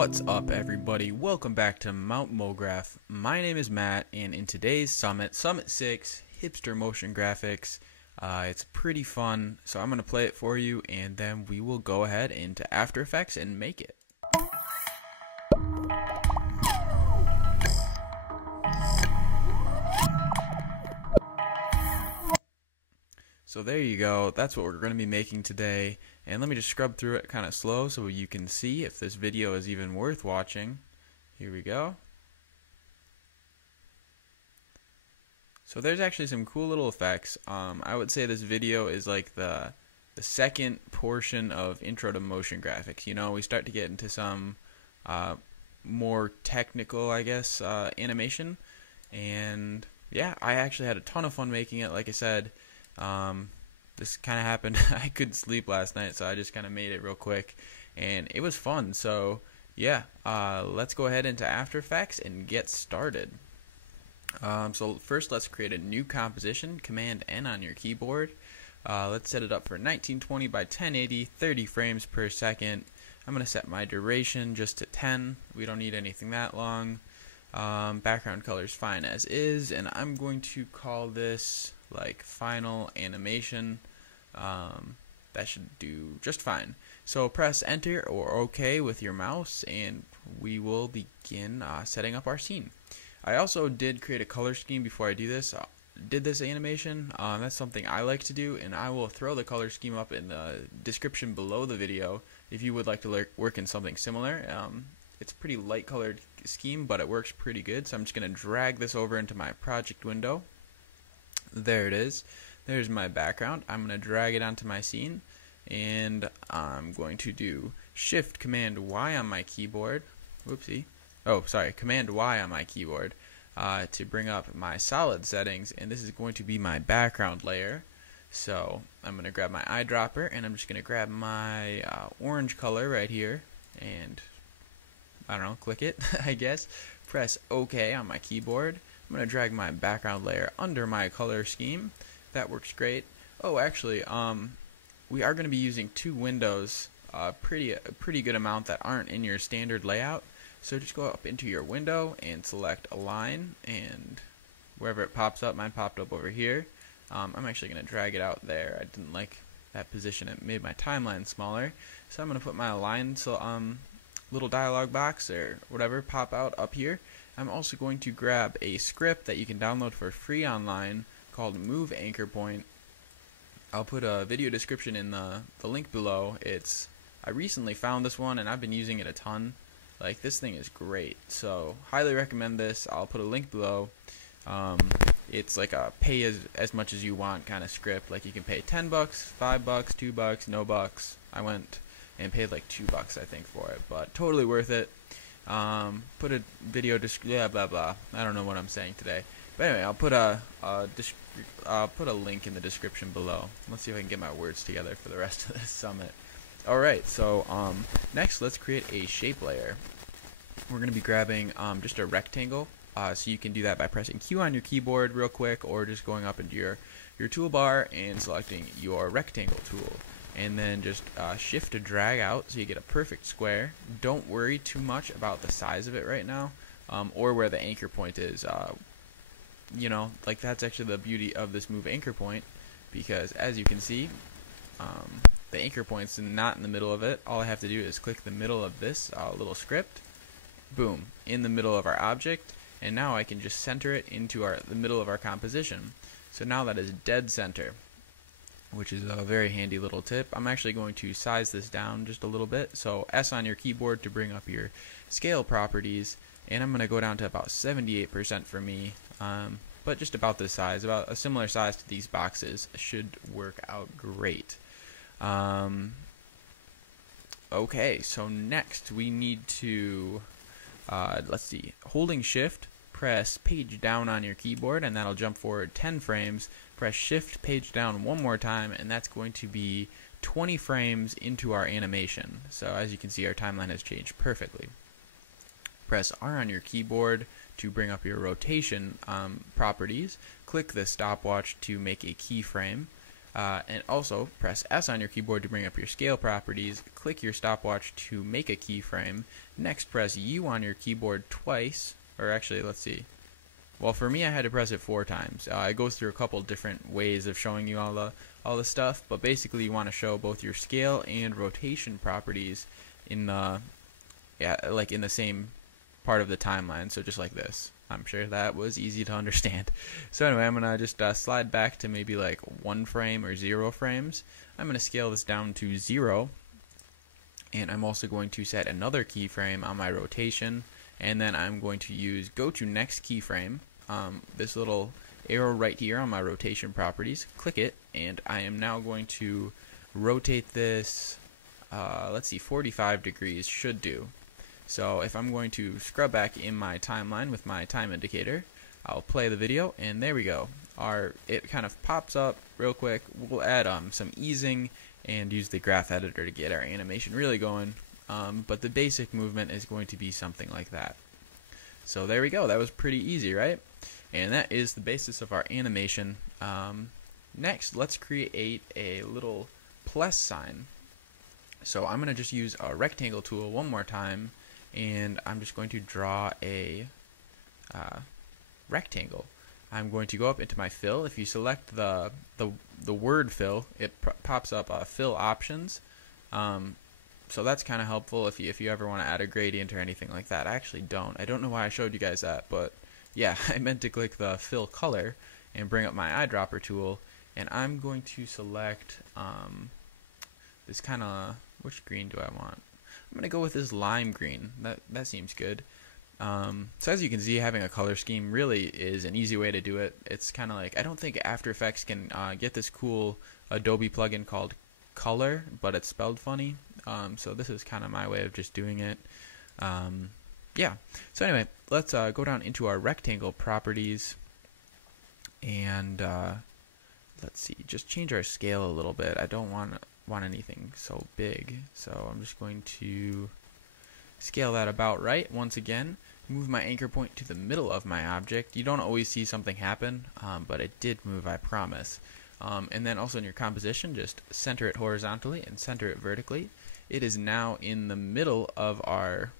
What's up, everybody? Welcome back to Mount Mograph. My name is Matt, and in today's Summit 6, Hipster Motion Graphics, it's pretty fun, so I'm going to play it for you, and then we will go ahead into After Effects and make it. So there you go, that's what we're going to be making today, and let me just scrub through it kind of slow so you can see if this video is even worth watching. Here we go. So there's actually some cool little effects. I would say this video is like the second portion of Intro to Motion Graphics. You know, we start to get into some more technical, I guess, animation, and yeah, I actually had a ton of fun making it, like I said. This kind of happened. I couldn't sleep last night, so I just kind of made it real quick, and it was fun. So yeah, let's go ahead into After Effects and get started. So first, let's create a new composition. Command N on your keyboard. Let's set it up for 1920 by 1080, 30 frames per second. I'm going to set my duration just to 10. We don't need anything that long. Background color is fine as is, and I'm going to call this like final animation. That should do just fine. So press enter or OK with your mouse, and we will begin setting up our scene. I also did create a color scheme before I did this animation. That's something I like to do, and I will throw the color scheme up in the description below the video if you would like to work in something similar. It's a pretty light colored scheme, but it works pretty good. So I'm just going to drag this over into my project window. There it is. There's my background. I'm going to drag it onto my scene, and I'm going to do Shift Command Y on my keyboard. Whoopsie. Oh, sorry, Command Y on my keyboard to bring up my solid settings, and this is going to be my background layer. So I'm going to grab my eyedropper, and I'm just going to grab my orange color right here, and I don't know, click it, I guess. Press OK on my keyboard. I'm going to drag my background layer under my color scheme. That works great. Oh, actually, we are going to be using two windows, a pretty good amount that aren't in your standard layout. So just go up into your window and select Align, and wherever it pops up, mine popped up over here. I'm actually going to drag it out there. I didn't like that position. It made my timeline smaller. So I'm going to put my Align little dialog box or whatever pop out up here. I'm also going to grab a script that you can download for free online called Move Anchor Point. I'll put a video description in the link below. I recently found this one, and I've been using it a ton. Like, this thing is great, so highly recommend this. I'll put a link below. It's like a pay as much as you want kind of script. Like, you can pay $10, $5, $2, no bucks. I went and paid like $2, I think, for it, but totally worth it. Put a video blah blah. I don't know what I'm saying today, but anyway, I'll put a link in the description below. Let's see if I can get my words together for the rest of this summit. All right, so next, let's create a shape layer. We're going to be grabbing just a rectangle. So you can do that by pressing Q on your keyboard real quick, or just going up into your toolbar and selecting your rectangle tool. And then just shift to drag out so you get a perfect square. Don't worry too much about the size of it right now, or where the anchor point is. You know, like, that's actually the beauty of this Move Anchor Point, because as you can see, the anchor point's not in the middle of it. All I have to do is click the middle of this little script, boom, in the middle of our object, and now I can just center it into the middle of our composition. So now that is dead center, which is a very handy little tip. I'm actually going to size this down just a little bit. So S on your keyboard to bring up your scale properties, and I'm going to go down to about 78% for me, but just about this size, about a similar size to these boxes, should work out great. Okay, so next we need to, let's see, holding Shift, press page down on your keyboard, and that'll jump forward 10 frames. Press Shift, page down one more time, and that's going to be 20 frames into our animation. So as you can see, our timeline has changed perfectly. Press R on your keyboard to bring up your rotation properties. Click the stopwatch to make a keyframe. And also press S on your keyboard to bring up your scale properties. Click your stopwatch to make a keyframe. Next, press U on your keyboard twice, or actually, let's see. Well, for me, I had to press it 4 times. It goes through a couple different ways of showing you all the stuff, but basically, you want to show both your scale and rotation properties in the in the same part of the timeline. So just like this. I'm sure that was easy to understand. So anyway, I'm gonna just slide back to maybe like 1 frame or 0 frames. I'm gonna scale this down to 0, and I'm also going to set another keyframe on my rotation, and then I'm going to use go to next keyframe. This little arrow right here on my rotation properties. Click it, and I am now going to rotate this. Let's see, 45 degrees should do. So if I'm going to scrub back in my timeline with my time indicator, I'll play the video, and there we go. It kind of pops up real quick. We'll add some easing and use the graph editor to get our animation really going. But the basic movement is going to be something like that. So there we go. That was pretty easy, right? And that is the basis of our animation. Next, let's create a little plus sign. So I'm going to just use a rectangle tool one more time, and I'm just going to draw a rectangle. I'm going to go up into my fill. If you select the word fill, it pops up fill options. So that's kind of helpful if you ever want to add a gradient or anything like that. I actually don't. I don't know why I showed you guys that, but yeah, I meant to click the fill color and bring up my eyedropper tool, and I'm going to select this kind of, which green do I want? I'm going to go with this lime green. That seems good. So as you can see, having a color scheme really is an easy way to do it. It's kind of like, I don't think After Effects can get this cool Adobe plugin called Color, but it's spelled funny. So this is kind of my way of just doing it. Yeah. So anyway, let's go down into our rectangle properties, and let's see, just change our scale a little bit. I don't want anything so big, so I'm just going to scale that about right. Once again, move my anchor point to the middle of my object. You don't always see something happen, but it did move, I promise. And then also in your composition, just center it horizontally and center it vertically. It is now in the middle of our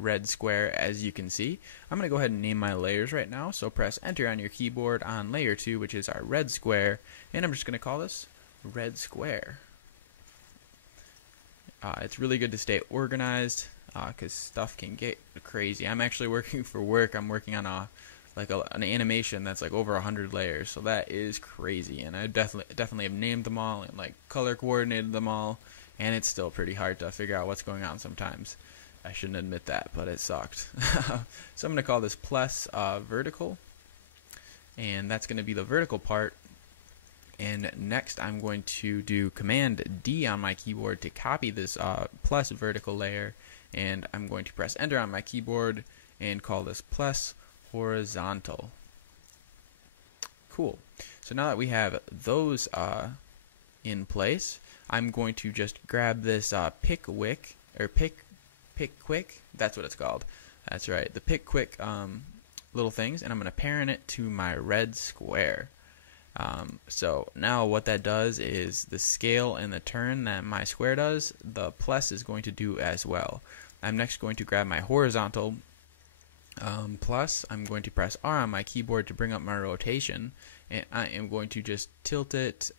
red square, as you can see. I'm going to go ahead and name my layers right now, so press enter on your keyboard on layer 2, which is our red square, and I'm just going to call this red square. It's really good to stay organized because stuff can get crazy. I'm actually working for work. I'm working on an animation that's like over 100 layers, so that is crazy. And I definitely have named them all and like color coordinated them all, and it's still pretty hard to figure out what's going on sometimes. I shouldn't admit that, but it sucked. So I'm going to call this plus vertical, and that's going to be the vertical part. And next I'm going to do Command D on my keyboard to copy this plus vertical layer, and I'm going to press enter on my keyboard and call this plus horizontal. Cool. So now that we have those in place, I'm going to just grab this pick quick, that's what it's called. That's right, the pick quick little things, and I'm going to parent it to my red square. So now what that does is the scale and the turn that my square does, the plus is going to do as well. I'm next going to grab my horizontal plus. I'm going to press R on my keyboard to bring up my rotation, and I am going to just tilt it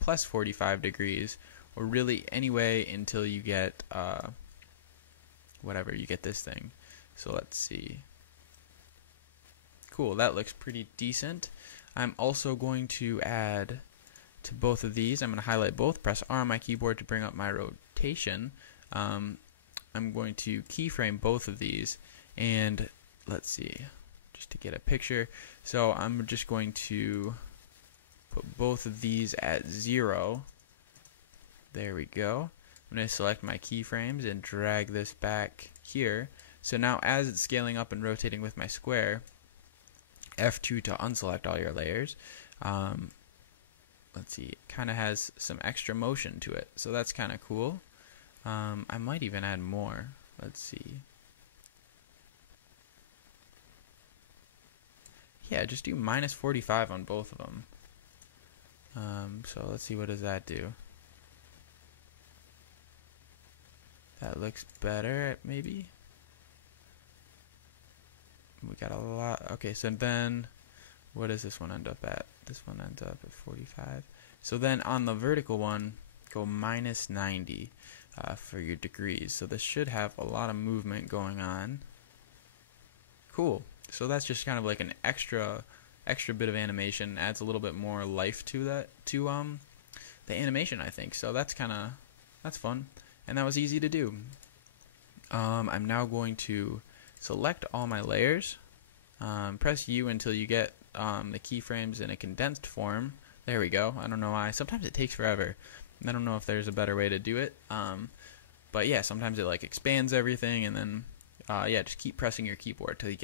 plus 45 degrees, or really anyway until you get whatever, you get this thing. So let's see. Cool, that looks pretty decent. I'm also going to add to both of these. I'm going to highlight both, press R on my keyboard to bring up my rotation. I'm going to keyframe both of these, and let's see, just to get a picture. So I'm just going to put both of these at 0. There we go. I'm going to select my keyframes and drag this back here. So now as it's scaling up and rotating with my square, F2 to unselect all your layers. Let's see, it kind of has some extra motion to it, so that's kind of cool. I might even add more. Let's see. Yeah, just do minus 45 on both of them. So let's see, what does that do? That looks better, maybe? We got a lot. Okay, so then what does this one end up at? This one ends up at 45. So then on the vertical one, go minus 90 for your degrees. So this should have a lot of movement going on. Cool. So that's just kind of like an extra bit of animation. Adds a little bit more life to that, to the animation, I think. So that's fun, and that was easy to do. I'm now going to select all my layers. Press U until you get the keyframes in a condensed form. There we go. I don't know why. Sometimes it takes forever. I don't know if there's a better way to do it. But yeah, sometimes it like expands everything, and then yeah, just keep pressing your keyboard till you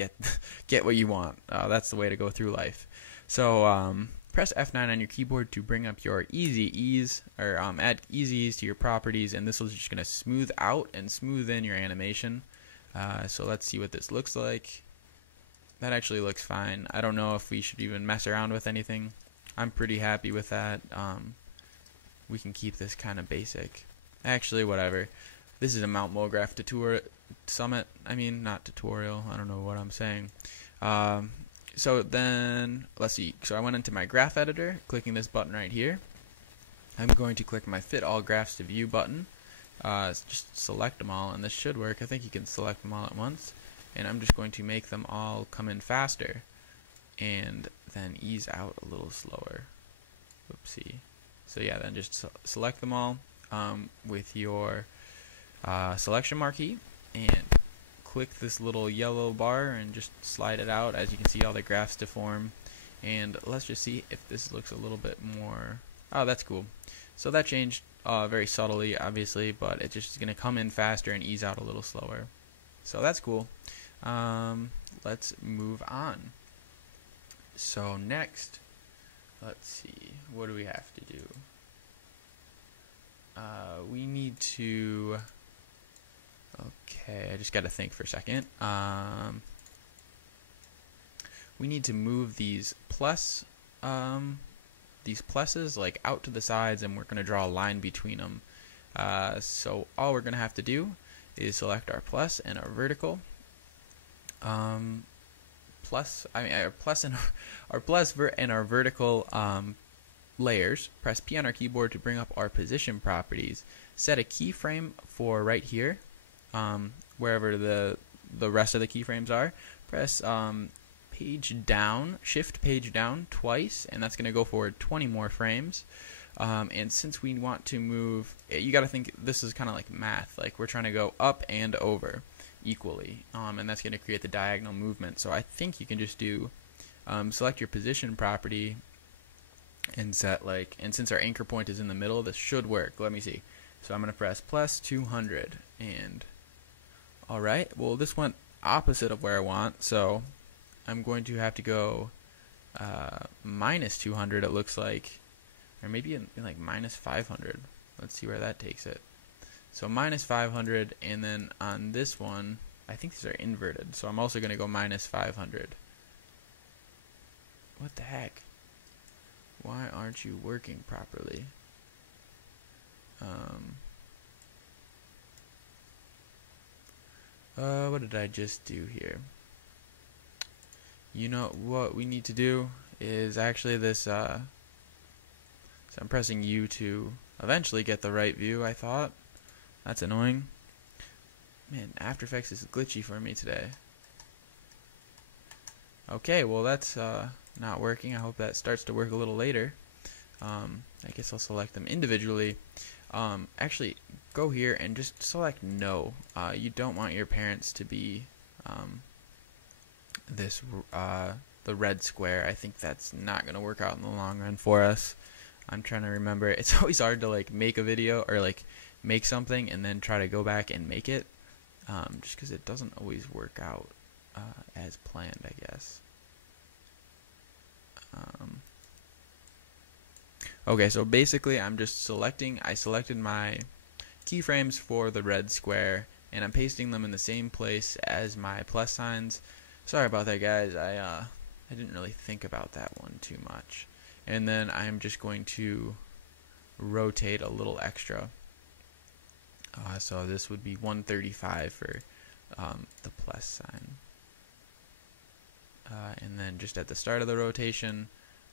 get what you want. That's the way to go through life. So press F9 on your keyboard to bring up your easy ease, or add easy ease to your properties, and this is just going to smooth out and smooth in your animation. So let's see what this looks like. That actually looks fine. I don't know if we should even mess around with anything. I'm pretty happy with that. We can keep this kind of basic. Actually, whatever. This is a Mount Mograph summit. I mean, not tutorial. I don't know what I'm saying. So then, let's see. So I went into my graph editor, clicking this button right here. I'm going to click my Fit All Graphs to View button. Just select them all, and this should work. I think you can select them all at once. And I'm just going to make them all come in faster, and then ease out a little slower. Whoopsie. So yeah, then just select them all with your selection marquee, and click this little yellow bar and just slide it out. As you can see, all the graphs deform. And let's just see if this looks a little bit more. Oh, that's cool. So that changed very subtly, obviously, but it's just going to come in faster and ease out a little slower. So that's cool. Let's move on. So next, let's see, what do we have to do? We need to, okay, I just got to think for a second. We need to move these pluses like out to the sides, and we're going to draw a line between them. So all we're going to have to do is select our plus and our vertical. Our vertical layers. Press P on our keyboard to bring up our position properties. Set a keyframe for right here, wherever the rest of the keyframes are. Press page down, shift page down twice, and that's going to go forward 20 more frames. And since we want to move, you got to think this is kind of like math. Like we're trying to go up and over equally, and that's going to create the diagonal movement. So I think you can just do select your position property and set like, and since our anchor point is in the middle, this should work. Let me see. So I'm going to press plus 200, and alright, well this went opposite of where I want, so I'm going to have to go minus 200, it looks like, or maybe in like minus 500. Let's see where that takes it. So minus 500, and then on this one, I think these are inverted, so I'm also going to go minus 500. What the heck? Why aren't you working properly? What did I just do here? You know what we need to do is actually this, so I'm pressing U to eventually get the right view, I thought. That's annoying. Man, After Effects is glitchy for me today. Okay, well that's not working. I hope that starts to work a little later. I guess I'll select them individually. Actually, go here and just select no. You don't want your parents to be the red square. I think that's not going to work out in the long run for us. I'm trying to remember. It's always hard to like make a video or like make something and then try to go back and make it, just because it doesn't always work out as planned, I guess. Okay, so basically I'm just selecting, I selected my keyframes for the red square, and I'm pasting them in the same place as my plus signs. Sorry about that, guys. I didn't really think about that one too much. and then I'm just going to rotate a little extra. So this would be 135 for the plus sign. And then just at the start of the rotation,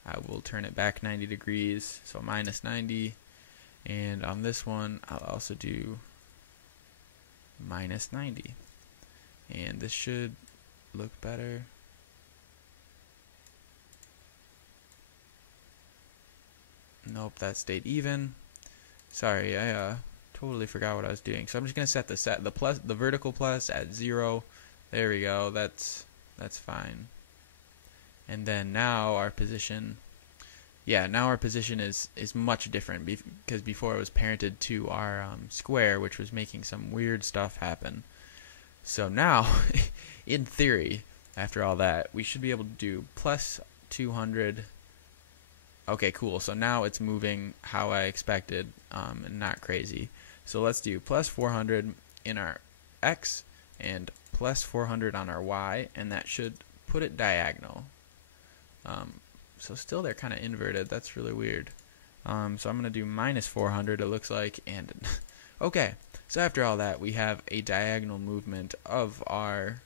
I will turn it back 90 degrees, so minus 90. And on this one, I'll also do minus 90. And this should look better. Nope, that stayed even. Sorry, I totally forgot what I was doing. So I'm just gonna set the vertical plus at 0. There we go. That's fine. And then now our position, now our position is much different because before it was parented to our square, which was making some weird stuff happen. So now, in theory, after all that, we should be able to do plus 200. Okay, cool. So now it's moving how I expected, and not crazy. So let's do plus 400 in our X and plus 400 on our Y, and that should put it diagonal. So still they're kind of inverted. That's really weird. So I'm going to do minus 400, it looks like, and okay. So after all that, we have a diagonal movement of our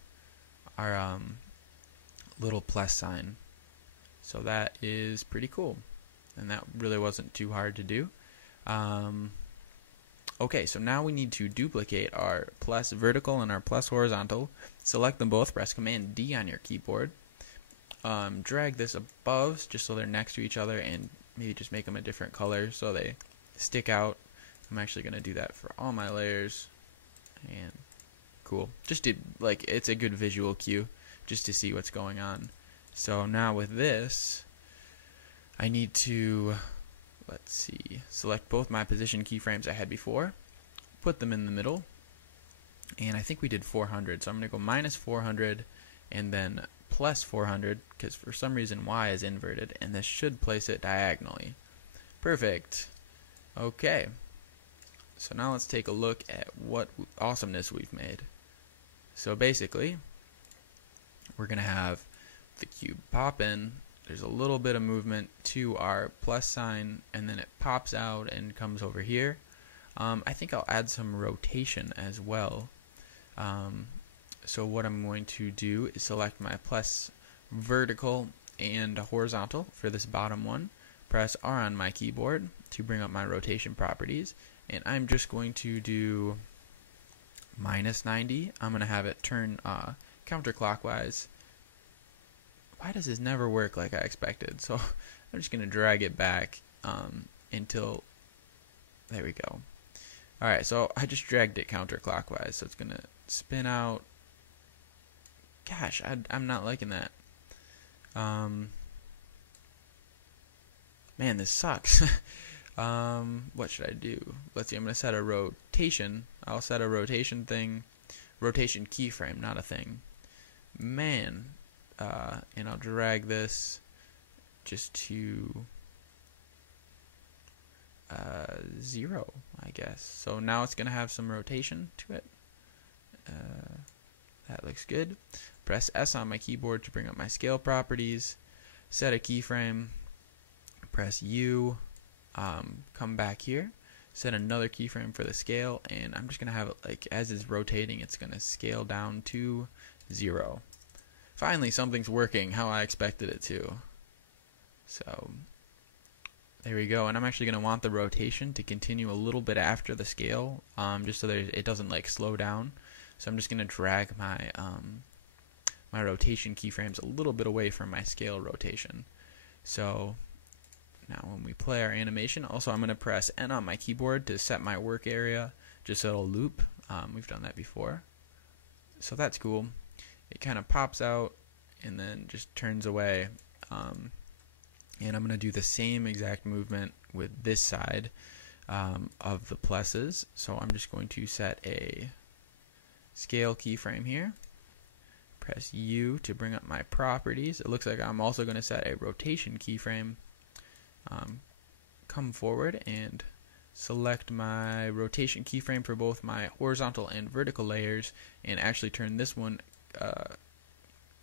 little plus sign. So that is pretty cool, and that really wasn't too hard to do. Okay, so now we need to duplicate our plus vertical and our plus horizontal. Select them both, press Command D on your keyboard. Drag this above just so they're next to each other, and maybe just make them a different color so they stick out. I'm actually going to do that for all my layers. And cool. Just to, like, it's a good visual cue just to see what's going on. So now with this, I need to, let's see, select both my position keyframes I had before, put them in the middle, and I think we did 400, so I'm going to go minus 400 and then plus 400, because for some reason Y is inverted, and this should place it diagonally. Perfect. Okay. So now let's take a look at what awesomeness we've made. So basically, we're going to have the cube pop in. There's a little bit of movement to our plus sign, and then it pops out and comes over here. I think I'll add some rotation as well. So what I'm going to do is select my plus vertical and horizontal for this bottom one. Press R on my keyboard to bring up my rotation properties, and I'm just going to do minus 90. I'm going to have it turn counterclockwise. Why does this never work like I expected? So I'm just going to drag it back until, there we go. Alright, so I just dragged it counterclockwise, so it's going to spin out. Gosh, I'm not liking that. Man, this sucks. What should I do? Let's see, I'm going to set a rotation. I'll set a rotation thing. Rotation keyframe, not a thing. Man. And I'll drag this just to 0, I guess. So now it's going to have some rotation to it. That looks good. Press S on my keyboard to bring up my scale properties. Set a keyframe. Press U. Come back here. Set another keyframe for the scale, and I'm just going to have it, like, as it's rotating, it's going to scale down to 0. Finally, something's working how I expected it to. So there we go. And I'm actually going to want the rotation to continue a little bit after the scale, just so that it doesn't like slow down. So I'm just going to drag my my rotation keyframes a little bit away from my scale rotation. So now when we play our animation, also I'm going to press N on my keyboard to set my work area, just so it'll loop. We've done that before. So that's cool. It kind of pops out and then just turns away. And I'm going to do the same exact movement with this side of the pluses. So I'm just going to set a scale keyframe here. Press U to bring up my properties. It looks like I'm also going to set a rotation keyframe. Come forward and select my rotation keyframe for both my horizontal and vertical layers, and actually turn this one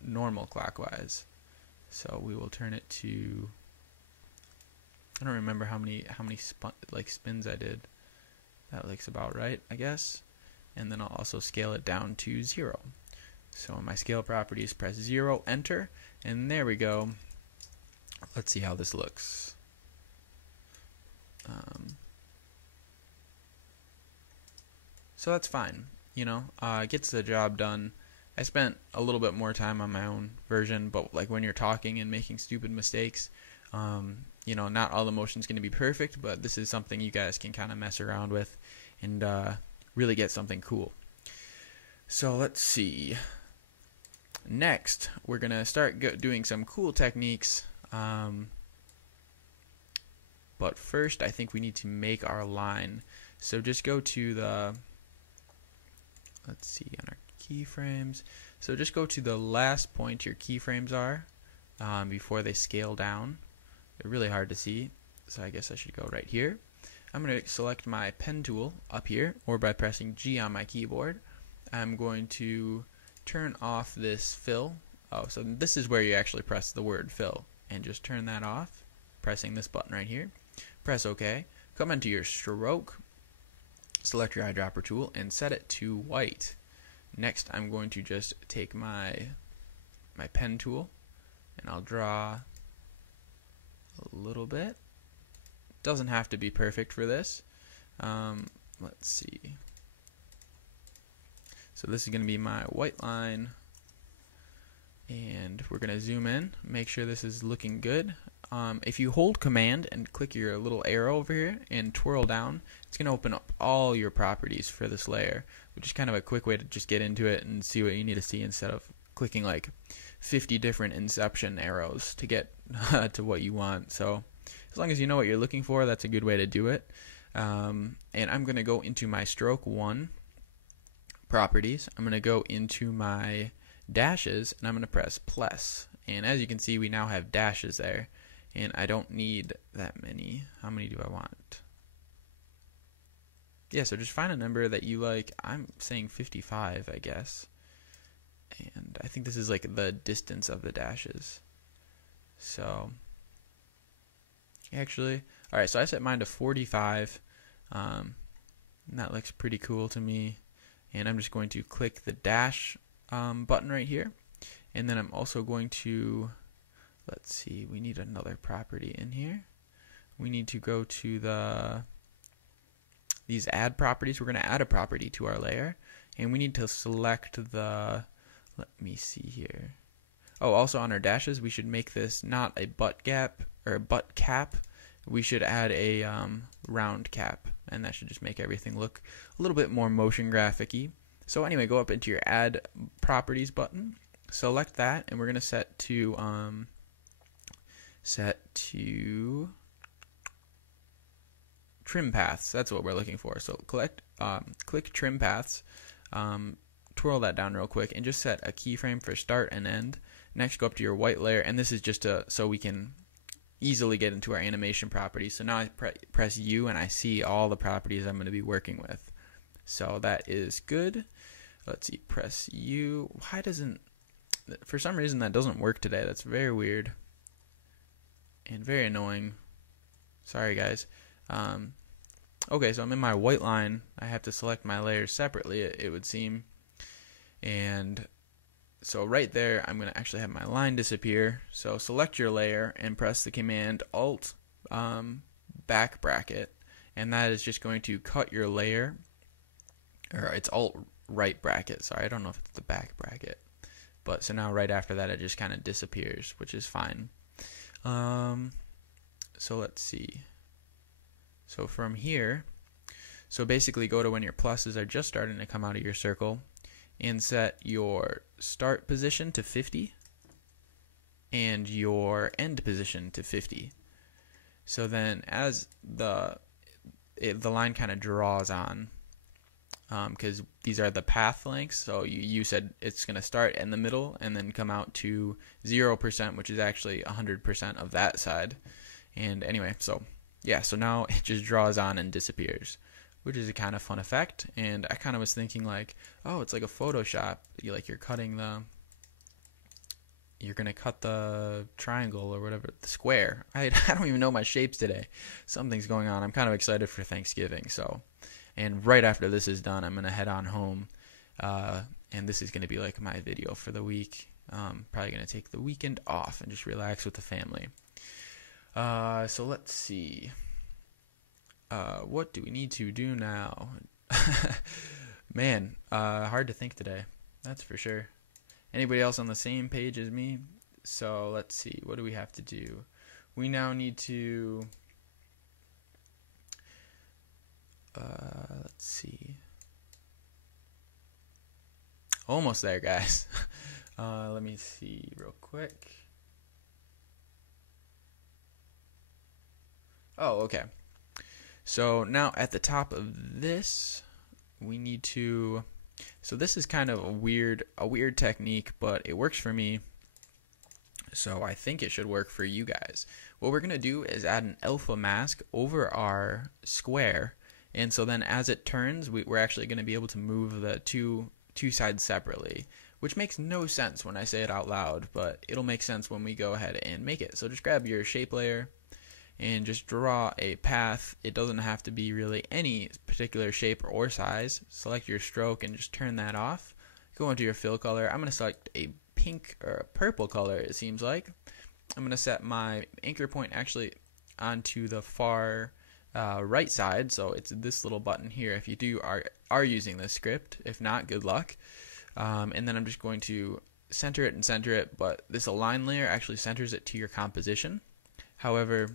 normal clockwise. So we will turn it to I don't remember how many spins I did. That looks about right, I guess. And then I'll also scale it down to 0. So in my scale properties, press 0, enter, and there we go. Let's see how this looks. So that's fine, you know, it gets the job done. I spent a little bit more time on my own version, but like when you're talking and making stupid mistakes, you know, not all the motion's going to be perfect, but this is something you guys can kind of mess around with and really get something cool. So let's see. Next, we're going to start doing some cool techniques. But first, I think we need to make our line. So just go to the, let's see, on our keyframes. So just go to the last point your keyframes are before they scale down. They're really hard to see, so I guess I should go right here. I'm going to select my pen tool up here, or by pressing G on my keyboard. I'm going to turn off this fill. Oh, so this is where you actually press the word fill, and just turn that off, pressing this button right here. Press OK. Come into your stroke, select your eyedropper tool, and set it to white. Next, I'm going to just take my pen tool, and I'll draw a little bit. Doesn't have to be perfect for this. Let's see. So this is going to be my white line, and we're going to zoom in, make sure this is looking good. If you hold Command and click your little arrow over here and twirl down, it's going to open up all your properties for this layer, which is kind of a quick way to just get into it and see what you need to see instead of clicking like 50 different inception arrows to get to what you want. So as long as you know what you're looking for, that's a good way to do it. And I'm going to go into my stroke 1 properties. I'm going to go into my dashes, and I'm going to press plus. And as you can see, we now have dashes there. And I don't need that many. How many do I want? Yeah, so just find a number that you like. I'm saying 55, I guess. And I think this is like the distance of the dashes. So, actually, alright, so I set mine to 45. And that looks pretty cool to me. And I'm just going to click the dash button right here. And then I'm also going to, let's see, we need another property in here. We need to go to these add properties. We're going to add a property to our layer. And we need to select the, let me see here. Oh, also on our dashes, we should make this not a butt gap or a butt cap. We should add a round cap, and that should just make everything look a little bit more motion graphic-y. So anyway, go up into your add properties button, select that, and we're going to set to trim paths. That's what we're looking for. So click trim paths, twirl that down real quick, and just set a keyframe for start and end. Next, go up to your white layer, and this is just so we can easily get into our animation properties. So now I press U, and I see all the properties I'm going to be working with. So that is good. Let's see, press U. Why doesn't, for some reason that doesn't work today. That's very weird and very annoying. Sorry guys. Okay, so I'm in my white line. I have to select my layers separately, it would seem. And so right there, I'm going to actually have my line disappear. So select your layer and press the command Alt back bracket, and that is just going to cut your layer, or it's Alt right bracket. Sorry, I don't know if it's the back bracket. But so now right after that, it just kind of disappears, which is fine. So let's see. So from here, so basically go to when your pluses are just starting to come out of your circle, and set your start position to 50 and your end position to 50. So then as the line kind of draws on, because these are the path lengths, so you said it's going to start in the middle and then come out to 0%, which is actually 100% of that side. And anyway, so yeah, so now it just draws on and disappears, which is a kind of fun effect. And I kind of was thinking like, oh, it's like a Photoshop. You're cutting you're going to cut the triangle or whatever, the square. I don't even know my shapes today. Something's going on. I'm kind of excited for Thanksgiving. So, and right after this is done, I'm going to head on home. And this is going to be like my video for the week. Probably going to take the weekend off and just relax with the family. So let's see. What do we need to do now? Man, hard to think today. That's for sure. Anybody else on the same page as me? So let's see. What do we have to do? We now need to... let's see. Almost there, guys. Let me see real quick. Oh, okay. So now at the top of this, we need to... So this is kind of a weird technique, but it works for me. So I think it should work for you guys. What we're going to do is add an alpha mask over our square. And so then as it turns, we're actually going to be able to move the two sides separately, which makes no sense when I say it out loud, but it'll make sense when we go ahead and make it. So just grab your shape layer and just draw a path. It doesn't have to be really any particular shape or size. Select your stroke and just turn that off. Go into your fill color. I'm going to select a pink or a purple color, it seems like. I'm going to set my anchor point actually onto the far right side, so it's this little button here if you are using this script. If not, good luck. And then I'm just going to center it, but this align layer actually centers it to your composition. However,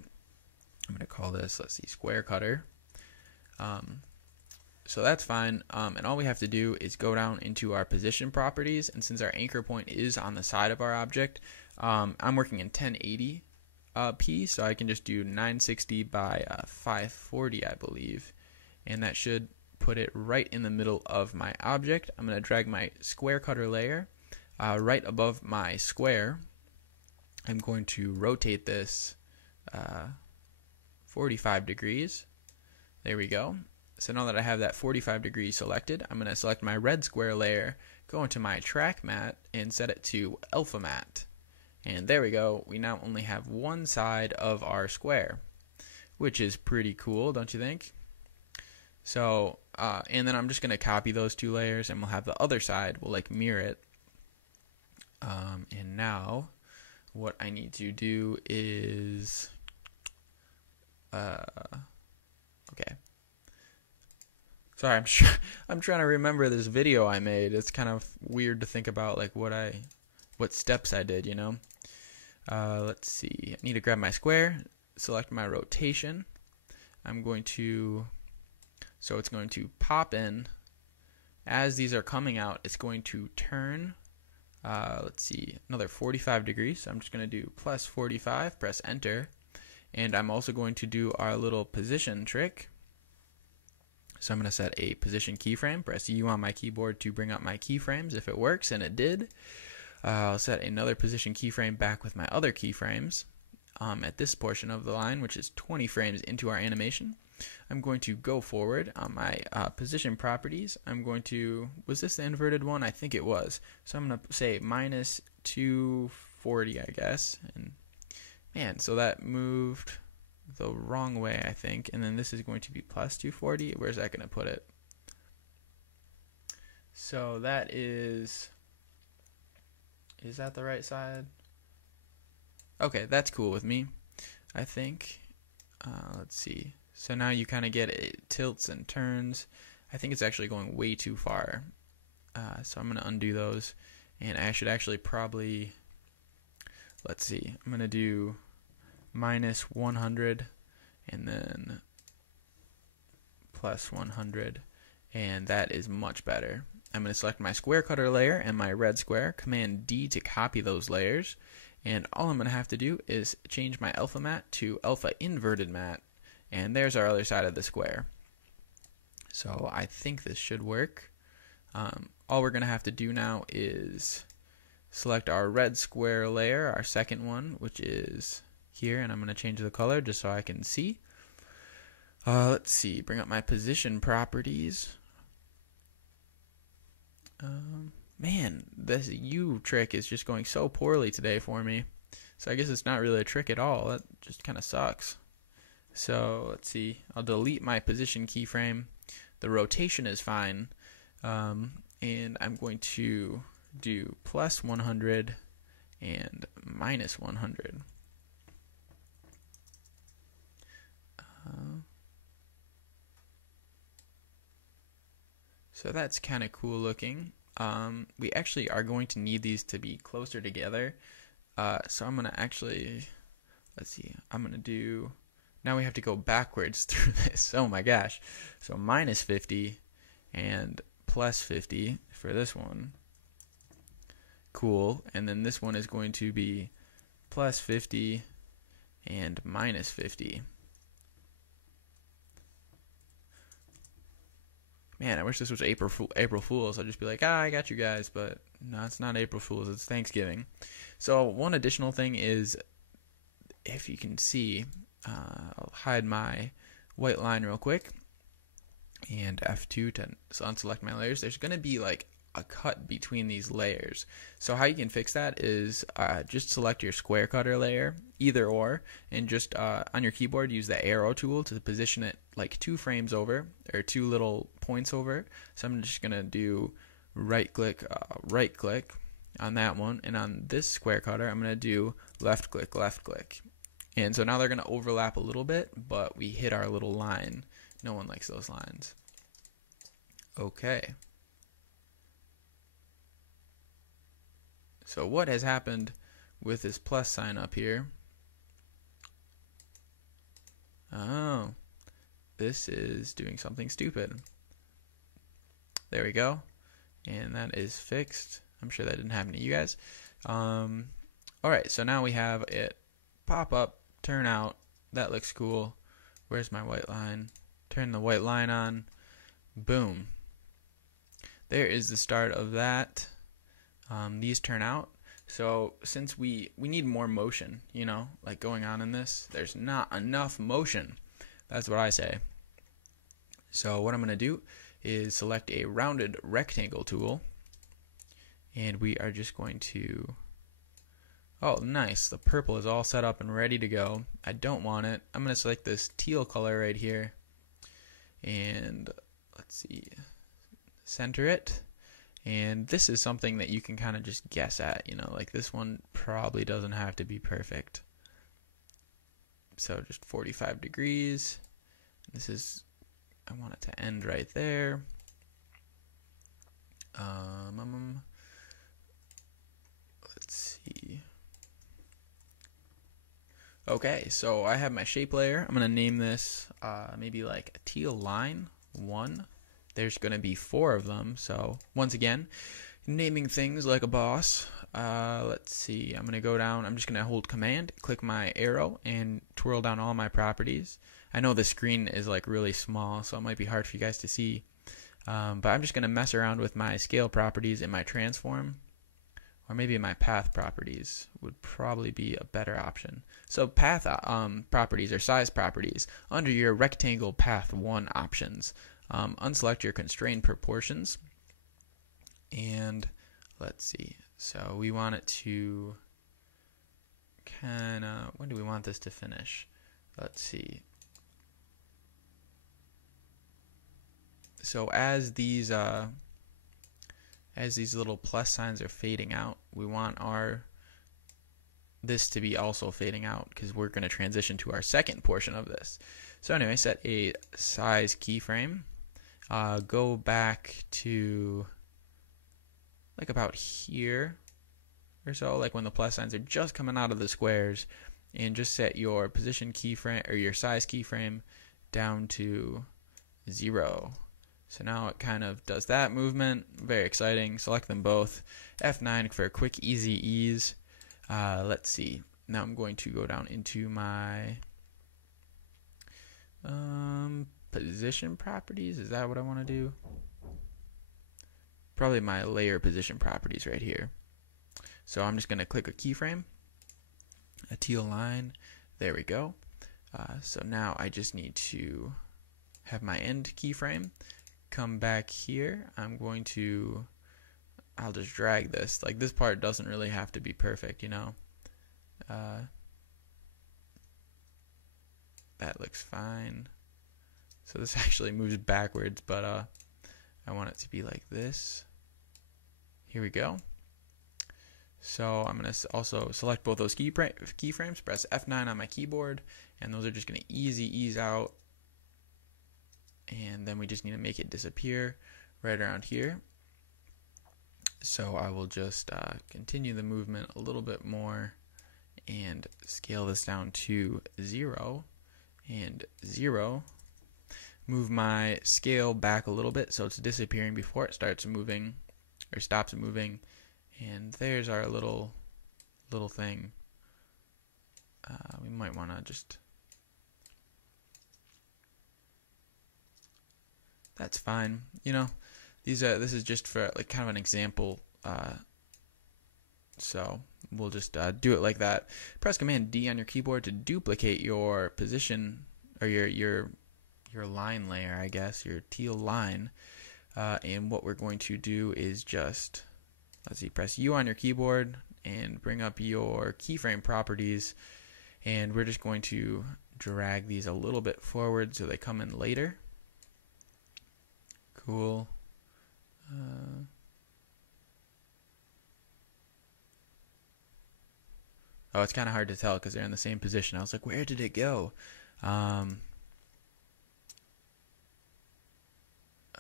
I'm going to call this, let's see, square cutter. So that's fine. And all we have to do is go down into our position properties. And since our anchor point is on the side of our object, I'm working in 1080p, so I can just do 960 by 540, I believe. And that should put it right in the middle of my object. I'm going to drag my square cutter layer right above my square. I'm going to rotate this 45 degrees. There we go. So now that I have that 45 degrees selected, I'm going to select my red square layer, go into my track matte, and set it to alpha matte. And there we go. We now only have one side of our square, which is pretty cool, don't you think? So, and then I'm just going to copy those two layers, and we'll have the other side, we'll like mirror it. And now what I need to do is... okay. Sorry, I'm trying to remember this video I made. It's kind of weird to think about like what steps I did, you know. Let's see. I need to grab my square, select my rotation. I'm going to, so it's going to pop in. As these are coming out, it's going to turn. Let's see, another 45 degrees. So I'm just going to do plus 45. Press enter. And I'm also going to do our little position trick. So I'm going to set a position keyframe. Press U on my keyboard to bring up my keyframes if it works, and it did. I'll set another position keyframe back with my other keyframes at this portion of the line, which is 20 frames into our animation. I'm going to go forward on my position properties. I'm going to, was this the inverted one? I think it was. So I'm going to say minus 240, I guess. And man, so that moved the wrong way, I think. And then this is going to be plus 240. Where's that going to put it? So that is that the right side? Okay, that's cool with me, I think. Let's see. So now you kind of get it tilts and turns. I think it's actually going way too far. So I'm going to undo those. And I should actually probably, let's see, I'm going to do minus 100 and then plus 100. And that is much better. I'm going to select my square cutter layer and my red square, Command D to copy those layers. And all I'm going to have to do is change my alpha matte to alpha inverted matte. And there's our other side of the square. So I think this should work. All we're going to have to do now is select our red square layer, our second one, which is here. And I'm going to change the color just so I can see. Let's see, bring up my position properties. Man, this U trick is just going so poorly today for me. So I guess it's not really a trick at all. That just kind of sucks. So let's see. I'll delete my position keyframe. The rotation is fine. And I'm going to do plus 100 and minus 100. So that's kind of cool looking. We actually are going to need these to be closer together. So I'm going to actually, let's see, I'm going to do, now we have to go backwards through this. Oh my gosh. So minus 50 and plus 50 for this one. Cool. And then this one is going to be plus 50 and minus 50. Man, I wish this was April Fool's. I'd just be like, I got you guys, but no, it's not April Fool's. It's Thanksgiving. So one additional thing is, if you can see, I'll hide my white line real quick, and F2 to unselect my layers. There's going to be like a cut between these layers. So how you can fix that is just select your square cutter layer, either or, and just on your keyboard use the arrow tool to position it like 2 frames over, or 2 little points over. So I'm just going to do right click on that one, and on this square cutter I'm going to do left click. And so now they're going to overlap a little bit, but we hit our little line. No one likes those lines. Okay. So what has happened with this plus sign up here? Oh, this is doing something stupid. There we go. And that is fixed. I'm sure that didn't happen to you guys. Alright, so now we have it pop up, turn out. That looks cool. Where's my white line? Turn the white line on. Boom. There is the start of that. These turn out. So since we need more motion, you know, like going on in this, there's not enough motion. That's what I say. So what I'm going to do is select a rounded rectangle tool, and we are just going to, oh nice, the purple is all set up and ready to go. I don't want it. I'm going to select this teal color right here, and let's see, center it. And this is something that you can kind of just guess at, you know, like this one probably doesn't have to be perfect. So just 45 degrees. This is, I want it to end right there. Let's see. Okay, so I have my shape layer. I'm going to name this maybe like a teal line 1. There's going to be 4 of them. So once again, naming things like a boss. Let's see. I'm going to go down. I'm just going to hold command, click my arrow, and twirl down all my properties. I know the screen is like really small, so it might be hard for you guys to see. But I'm just going to mess around with my scale properties in my transform. Or maybe my path properties would probably be a better option. So path properties or size properties. Under your rectangle path 1 options, unselect your constrained proportions, and let's see, so we want it to kind of, when do we want this to finish? Let's see. So as these little plus signs are fading out, we want this to be also fading out, because we're going to transition to our second portion of this. So anyway, set a size keyframe. Go back to like about here or so, like when the plus signs are just coming out of the squares, and just set your position keyframe or your size keyframe down to 0. So now it kind of does that movement. Very exciting. Select them both. F9 for a quick, easy ease. Let's see. Now I'm going to go down into my position properties. Is that what I want to do? Probably my layer position properties right here. So I'm just going to click a keyframe, a teal line. There we go. So now I just need to have my end keyframe. Come back here. I'm going to I'll just drag this. Like, this part doesn't really have to be perfect, you know. That looks fine. So this actually moves backwards, but I want it to be like this. Here we go. So I'm going to also select both those keyframes, press F9 on my keyboard, and those are just going to ease out. And then we just need to make it disappear right around here. So I will just continue the movement a little bit more and scale this down to 0 and 0. Move my scale back a little bit so it's disappearing before it starts moving or stops moving. And there's our little thing. We might want to just... That's fine. You know, this is just for like kind of an example. So we'll just do it like that. Press Command D on your keyboard to duplicate your position or your line layer, I guess, your teal line. And what we're going to do is just, let's see, press U on your keyboard and bring up your keyframe properties. And we're just going to drag these a little bit forward so they come in later. Cool. Oh, it's kind of hard to tell because they're in the same position. I was like, where did it go?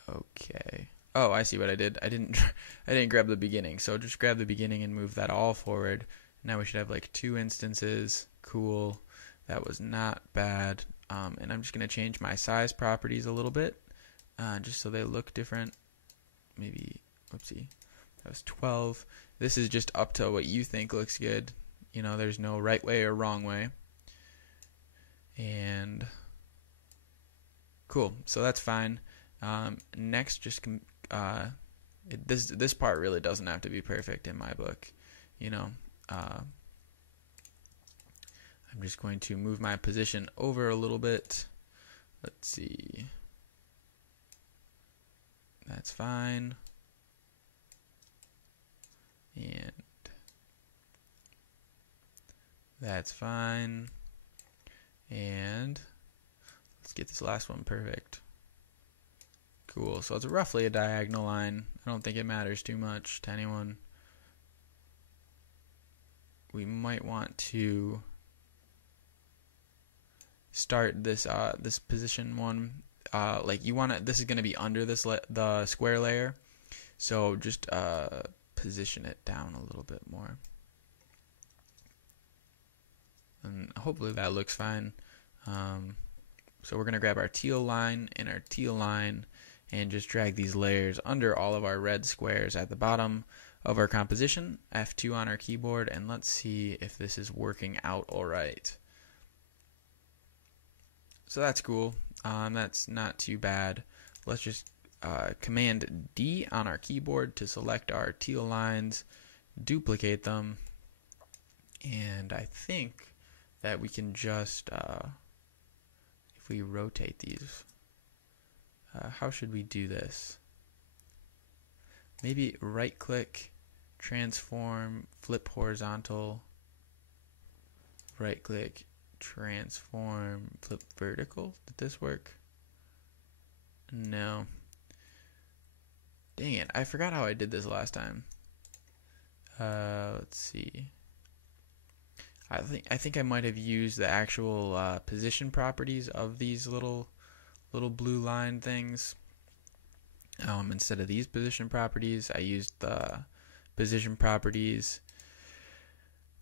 Okay. Oh, I see what I did. I didn't grab the beginning. So just grab the beginning and move that all forward. Now we should have like 2 instances. Cool. That was not bad. And I'm just going to change my size properties a little bit, just so they look different. Maybe, whoopsie, that was 12. This is just up to what you think looks good. You know, there's no right way or wrong way. And cool. So that's fine. Next, just this part really doesn't have to be perfect in my book. You know, I'm just going to move my position over a little bit. Let's see. That's fine. And that's fine. And let's get this last one perfect. Cool. So it's roughly a diagonal line. I don't think it matters too much to anyone. We might want to start this this position one. Like you want to. This is going to be under this the square layer. So just position it down a little bit more. And hopefully that looks fine. So we're going to grab our teal line and our teal line and just drag these layers under all of our red squares at the bottom of our composition. F2 on our keyboard, and let's see if this is working out all right. So that's cool. That's not too bad. Let's just Command D on our keyboard to select our teal lines, duplicate them, and I think that we can just, if we rotate these, how should we do this? Maybe right click, transform, flip horizontal, right click, transform, flip vertical. Did this work? No. Dang it, I forgot how I did this last time. Let's see. I think I might have used the actual position properties of these little blue line things. Instead of these position properties, I used the position properties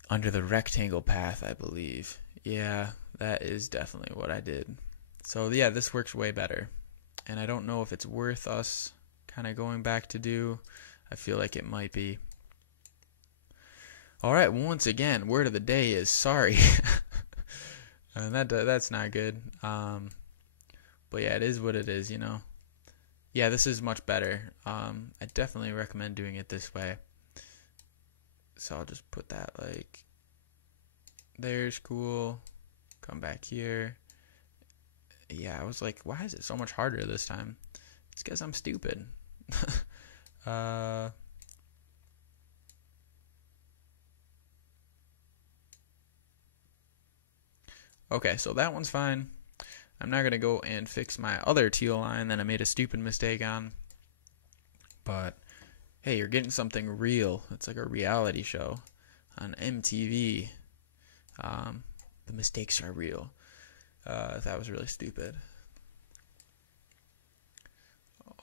under the rectangle path, I believe. Yeah, that is definitely what I did. So yeah, this works way better. And I don't know if it's worth us kind of going back to do. I feel like it might be. Alright, once again, word of the day is sorry. And that's not good. But yeah, it is what it is, you know. Yeah, this is much better. I definitely recommend doing it this way. So I'll just put that like, there's cool. Come back here. Yeah, I was like, why is it so much harder this time? It's because I'm stupid. Okay, so that one's fine. I'm not going to go and fix my other teal line that I made a stupid mistake on. But, hey, you're getting something real. It's like a reality show on MTV. The mistakes are real. That was really stupid.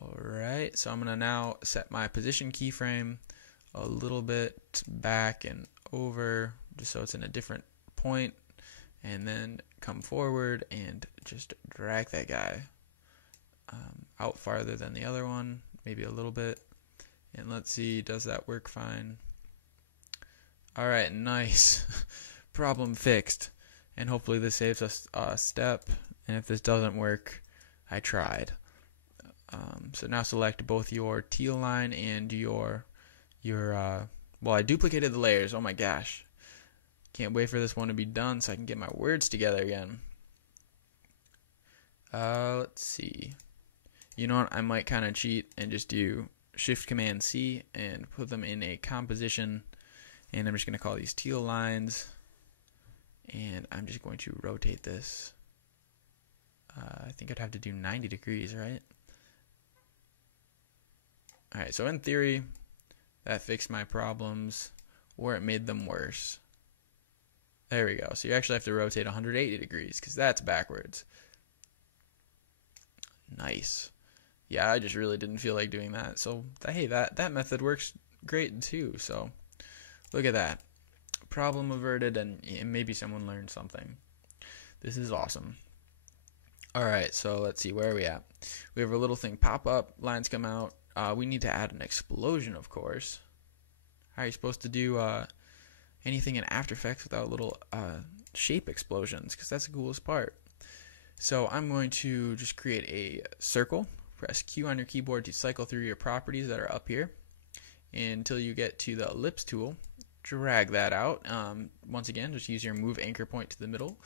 Alright, so I'm going to now set my position keyframe a little bit back and over, just so it's in a different point, and then come forward and just drag that guy out farther than the other one, maybe a little bit, and let's see, does that work fine? Alright, nice. Problem fixed, and hopefully this saves us a step, and if this doesn't work, I tried. So now select both your teal line and your well, I duplicated the layers. Oh my gosh. Can't wait for this one to be done so I can get my words together again. Let's see. You know what? I might kind of cheat and just do Shift-Command-C and put them in a composition. And I'm just going to call these teal lines. And I'm just going to rotate this. I think I'd have to do 90 degrees, right? Alright, so in theory, that fixed my problems, or it made them worse. There we go. So you actually have to rotate 180 degrees, because that's backwards. Nice. Yeah, I just really didn't feel like doing that. So, hey, that method works great too. So, look at that. Problem averted, and maybe someone learned something. This is awesome. Alright, so let's see, where are we at? We have a little thing pop up, lines come out. We need to add an explosion, of course. How are you supposed to do anything in After Effects without little shape explosions? Because that's the coolest part. So I'm going to just create a circle. Press Q on your keyboard to cycle through your properties that are up here until you get to the ellipse tool. Drag that out. Once again, just use your move anchor point to the middle.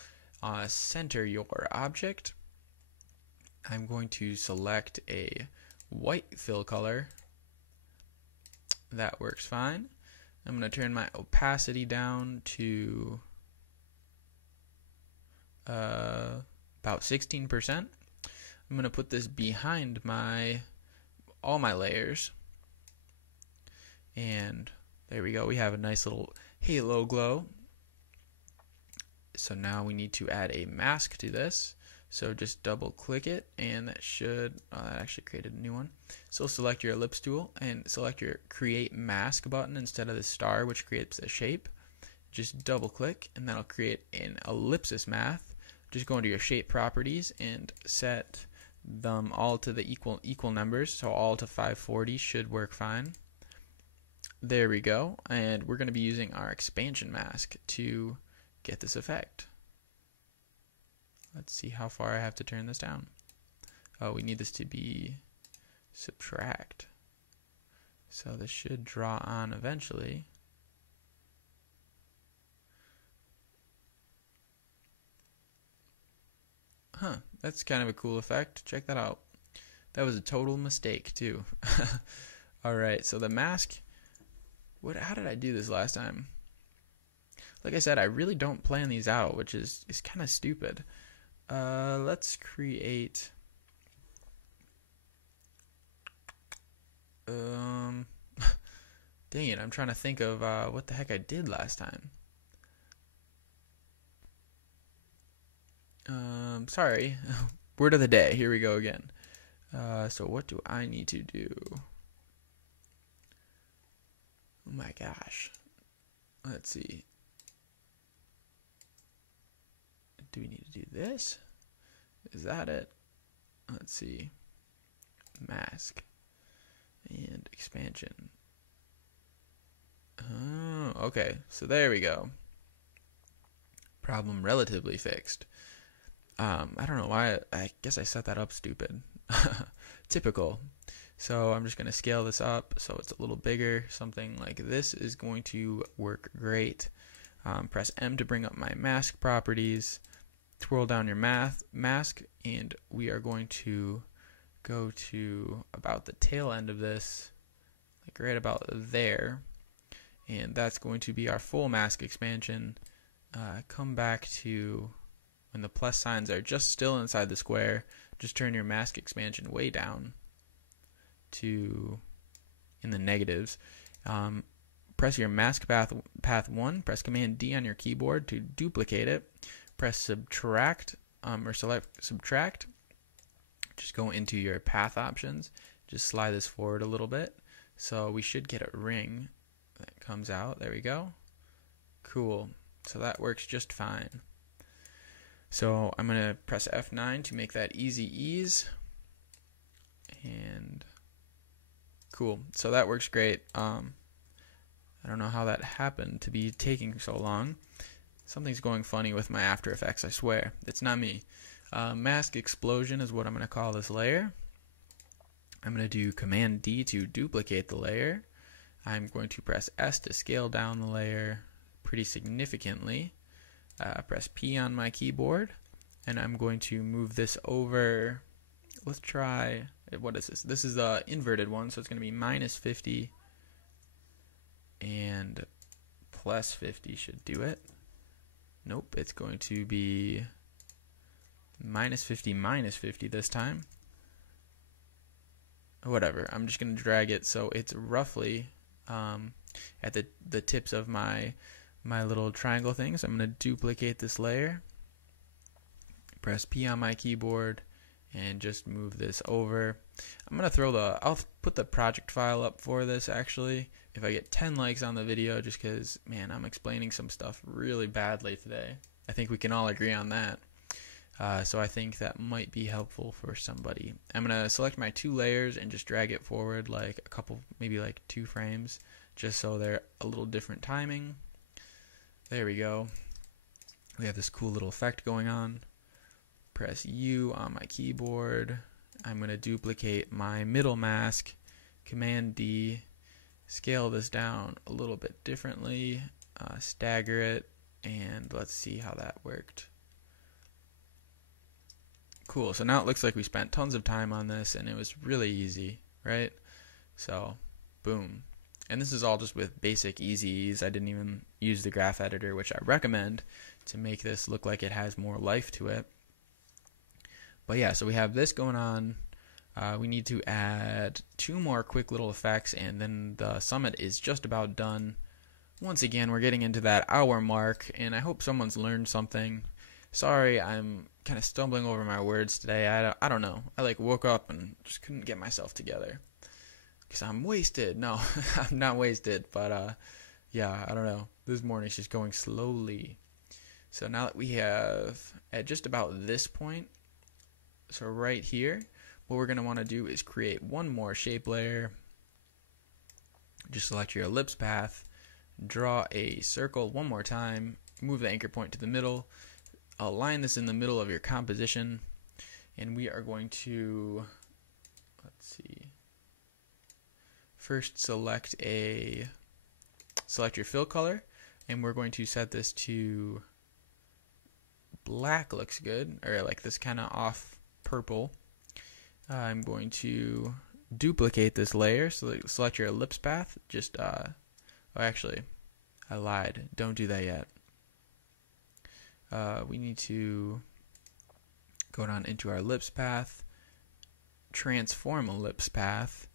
Center your object. I'm going to select a white fill color. That works fine. I'm going to turn my opacity down to about 16%. I'm going to put this behind all my layers. And there we go. We have a nice little halo glow. So now we need to add a mask to this. So just double click it, and that should, that actually created a new one. So select your ellipse tool and select your create mask button instead of the star, which creates a shape. Just double click, and that'll create an ellipsis mask. Just go into your shape properties and set them all to the equal numbers. So all to 540 should work fine. There we go. And we're going to be using our expansion mask to get this effect. Let's see how far I have to turn this down. Oh, we need this to be subtract. So this should draw on eventually. Huh, that's kind of a cool effect. Check that out. That was a total mistake too. Alright, so the mask, how did I do this last time? Like I said, I really don't plan these out, which is kind of stupid. Let's create dang it, I'm trying to think of what the heck I did last time. Sorry. Word of the day. Here we go again. So what do I need to do? Oh my gosh. Let's see. Do we need to do this? Is that it? Let's see. Mask. And expansion. Oh, okay. So there we go. Problem relatively fixed. I don't know why. I guess I set that up stupid. Typical. So I'm just going to scale this up so it's a little bigger. Something like this is going to work great. Press M to bring up my mask properties. Twirl down your mask, and we are going to go to about the tail end of this, like right about there, and that's going to be our full mask expansion. Come back to when the plus signs are just still inside the square, just turn your mask expansion way down to in the negatives. Press your mask path 1, press Command D on your keyboard to duplicate it. Press subtract or select subtract. Just go into your path options. Just slide this forward a little bit. So we should get a ring that comes out. There we go. Cool. So that works just fine. So I'm going to press F9 to make that easy ease. And cool. So that works great. I don't know how that happened to be taking so long. Something's going funny with my After Effects, I swear. It's not me. Mask explosion is what I'm going to call this layer. I'm going to do Command D to duplicate the layer. I'm going to press S to scale down the layer pretty significantly. Press P on my keyboard, and I'm going to move this over. Let's try, what is this? This is the inverted one, so it's going to be -50 and +50 should do it. Nope, it's going to be -50, -50 this time. Whatever, I'm just going to drag it so it's roughly at the tips of my little triangle thing. So I'm going to duplicate this layer, press P on my keyboard, and just move this over. I'm going to I'll put the project file up for this actually if I get 10 likes on the video, just because, man, I'm explaining some stuff really badly today. I think we can all agree on that. So I think that might be helpful for somebody. I'm going to select my 2 layers and just drag it forward like a couple, maybe like 2 frames, just so they're a little different timing. There we go. We have this cool little effect going on. Press U on my keyboard. I'm going to duplicate my middle mask. Command D. Scale this down a little bit differently. Stagger it. And let's see how that worked. Cool. So now it looks like we spent tons of time on this and it was really easy, right? So, boom. And this is all just with basic easy ease. I didn't even use the graph editor, which I recommend to make this look like it has more life to it. But yeah, so we have this going on. We need to add 2 more quick little effects, and then the summit is just about done. Once again, we're getting into that hour mark, and I hope someone's learned something. Sorry, I'm kind of stumbling over my words today. I don't know. I woke up and just couldn't get myself together. Because I'm wasted. No, I'm not wasted, but yeah, I don't know. This morning's just going slowly. So now that we have at just about this point, so right here, what we're going to want to do is create one more shape layer. Just select your ellipse path, draw a circle one more time, move the anchor point to the middle, align this in the middle of your composition, and we are going to, let's see, first select your fill color, and we're going to set this to black. Looks good, or like this kind of off purple. I'm going to duplicate this layer, so select your ellipse path. Just oh, actually, I lied. Don't do that yet. We need to go down into our ellipse path, transform ellipse path,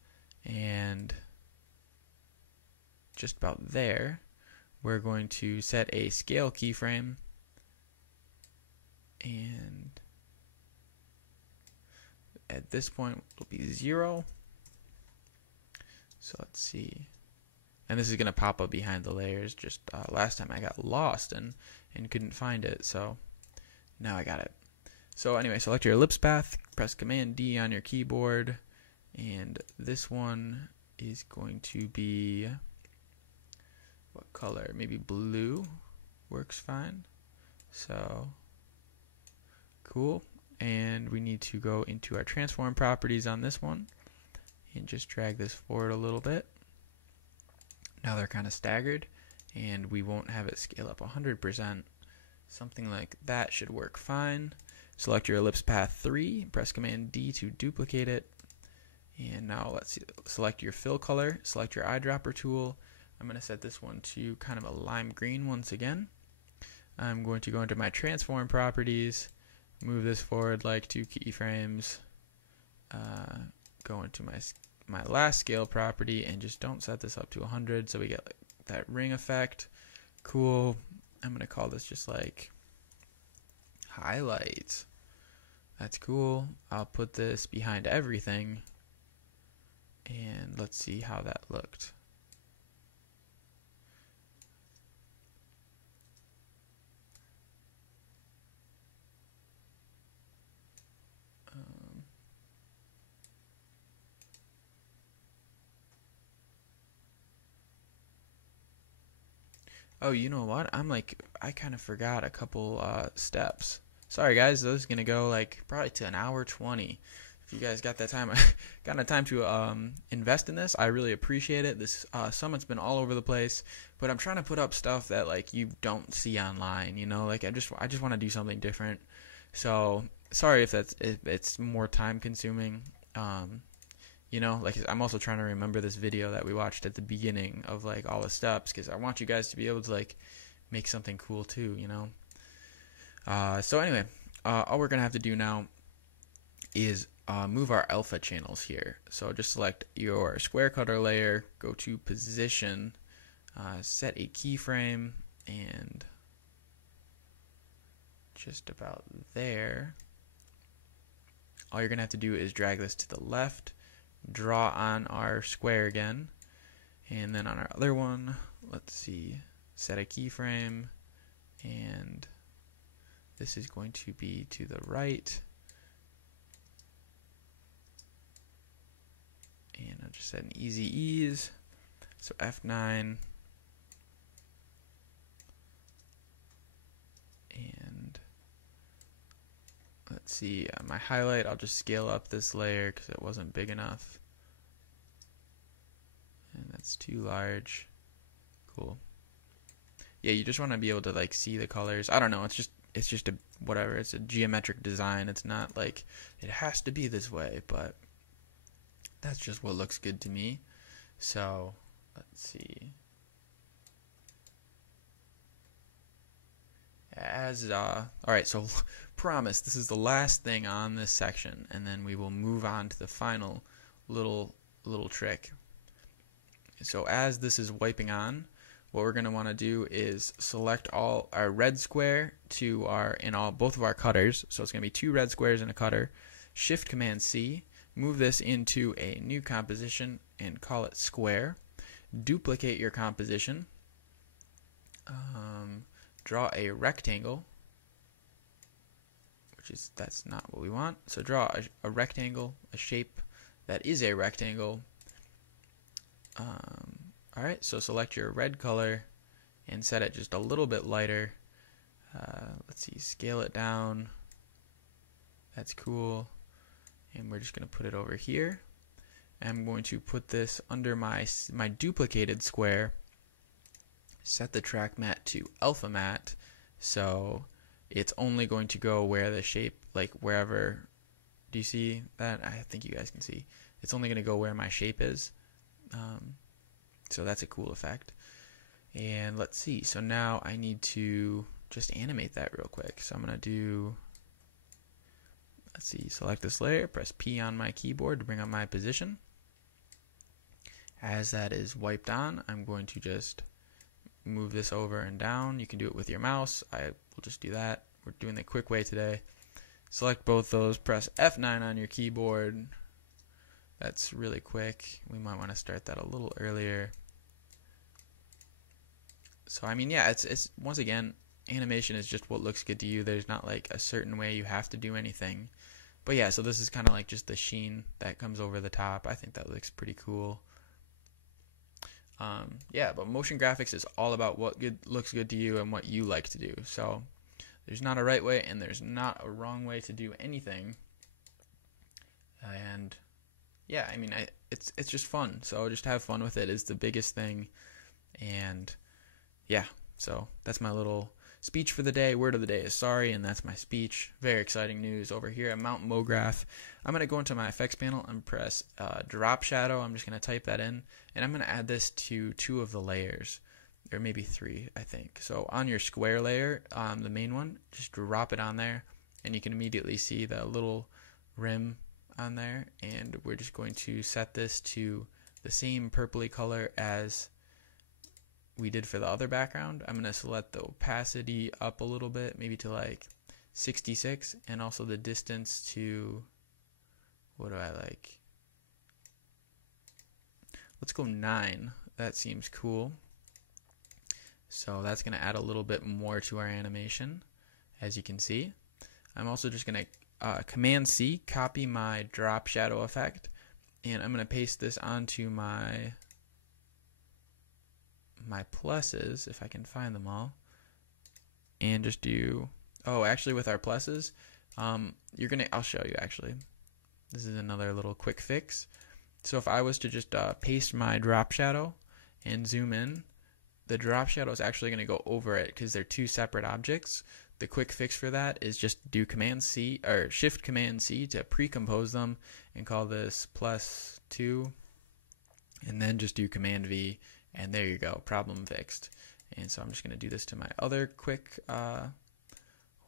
and just about there, we're going to set a scale keyframe, and at this point it'll be 0. So let's see. And this is going to pop up behind the layers. Just last time I got lost and couldn't find it, so now I got it. So anyway, select your ellipse path, press Command D on your keyboard, and this one is going to be, what color? Maybe blue works fine. So cool. And we need to go into our transform properties on this one and just drag this forward a little bit. Now they're kind of staggered, and we won't have it scale up 100%. Something like that should work fine. Select your ellipse path 3, press Command D to duplicate it, and now let's see, select your fill color, select your eyedropper tool. I'm going to set this one to kind of a lime green once again. I'm going to go into my transform properties, move this forward like 2 keyframes, go into my last scale property, and just don't set this up to 100 so we get like that ring effect. Cool. I'm going to call this just like highlights. That's cool. I'll put this behind everything, and let's see how that looked. Oh, you know what? I kind of forgot a couple steps. Sorry guys, this is gonna go like probably to an hour 20. If you guys got that time, got enough time to invest in this, I really appreciate it. This summit's been all over the place, but I'm trying to put up stuff that like you don't see online. You know, like I just want to do something different. So sorry if it's more time consuming. You know, like I'm also trying to remember this video that we watched at the beginning of like all the steps, because I want you guys to be able to like make something cool too, you know. So anyway, all we're gonna have to do now is move our alpha channels here. So just select your square cutter layer, go to position, set a keyframe, and just about there. All you're gonna have to do is drag this to the left, draw on our square again, and then on our other one, let's see, set a keyframe, and this is going to be to the right, and I'll just set an easy ease, so F9, and let's see, my highlight, I'll just scale up this layer because it wasn't big enough. And that's too large. Cool. Yeah, you just want to be able to like see the colors. I don't know, it's just a whatever, it's a geometric design. It's not like it has to be this way, but that's just what looks good to me. So, let's see. Alright, so promise this is the last thing on this section, and then we will move on to the final little trick. So as this is wiping on, what we're going to want to do is select all our red square to both of our cutters. So it's going to be 2 red squares in a cutter. Shift Command C, move this into a new composition and call it square. Duplicate your composition. Draw a rectangle, that's not what we want. So draw a rectangle, a shape that is a rectangle. Alright, so select your red color and set it just a little bit lighter. Let's see, scale it down. That's cool. And we're just going to put it over here. I'm going to put this under my duplicated square. Set the track matte to alpha matte, so it's only going to go where the shape, like wherever. Do you see that? I think you guys can see. It's only going to go where my shape is. So that's a cool effect. And let's see. So now I need to just animate that real quick. So I'm going to do, let's see, select this layer, press P on my keyboard to bring up my position. As that is wiped on, I'm going to just move this over and down. You can do it with your mouse. I will just do that. We're doing the quick way today. Select both those, press F9 on your keyboard. That's really quick. We might want to start that a little earlier. So I mean, yeah, it's once again, animation is just what looks good to you. There's not like a certain way you have to do anything. But yeah, so this is kind of like just the sheen that comes over the top. I think that looks pretty cool. Yeah, but motion graphics is all about what looks good to you and what you like to do. So there's not a right way and there's not a wrong way to do anything. And yeah, I mean, it's just fun. So just have fun with it is the biggest thing. And yeah, so that's my little speech for the day. Word of the day is sorry, and that's my speech. Very exciting news over here at Mount Mograph. I'm going to go into my effects panel and press drop shadow. I'm just going to type that in, and I'm going to add this to 2 of the layers. or maybe 3, I think. So on your square layer, the main one, just drop it on there, and you can immediately see the little rim on there. And we're just going to set this to the same purpley color as we did for the other background. I'm going to select the opacity up a little bit, maybe to like 66, and also the distance to, what do I like? Let's go 9. That seems cool. So that's going to add a little bit more to our animation, as you can see. I'm also just going to Command C, copy my drop shadow effect, and I'm going to paste this onto my pluses, if I can find them all, and just do, oh, actually with our pluses, I'll show you actually. This is another little quick fix. So if I was to just paste my drop shadow and zoom in, the drop shadow is actually going to go over it because they're 2 separate objects. The quick fix for that is just do Command C or Shift Command C to pre-compose them and call this +2, and then just do Command V, and there you go, problem fixed. And so I'm just going to do this to my other quick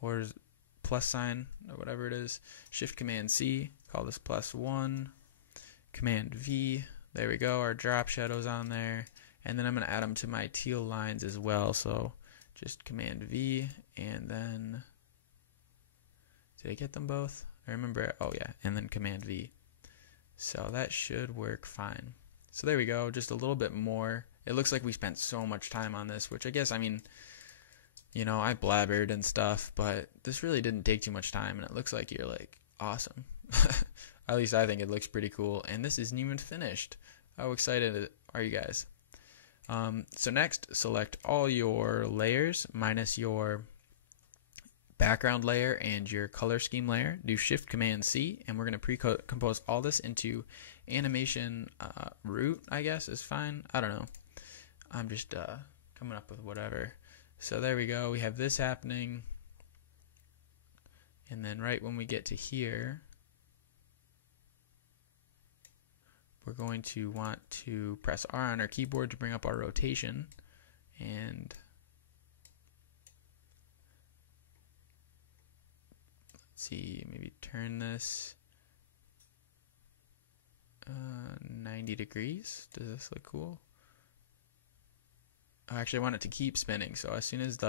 plus sign or whatever it is. Shift Command C, call this +1, Command V. There we go, our drop shadow's on there. And then I'm going to add them to my teal lines as well. So just Command V, and then, did I get them both? I remember, oh yeah, and then Command V. So that should work fine. So there we go, just a little bit more. It looks like we spent so much time on this, which I guess, I mean, you know, I blabbered and stuff, but this really didn't take too much time, and it looks like you're like, awesome. At least I think it looks pretty cool, and this isn't even finished. How excited are you guys? So next, select all your layers minus your background layer and your color scheme layer. Do Shift Command C, and we're going to pre-compose all this into animation root, I guess is fine. I don't know. I'm just coming up with whatever. So there we go. We have this happening. And then right when we get to here, we're going to want to press R on our keyboard to bring up our rotation, and let's see, maybe turn this 90 degrees. Does this look cool? Oh, actually I want it to keep spinning, so as soon as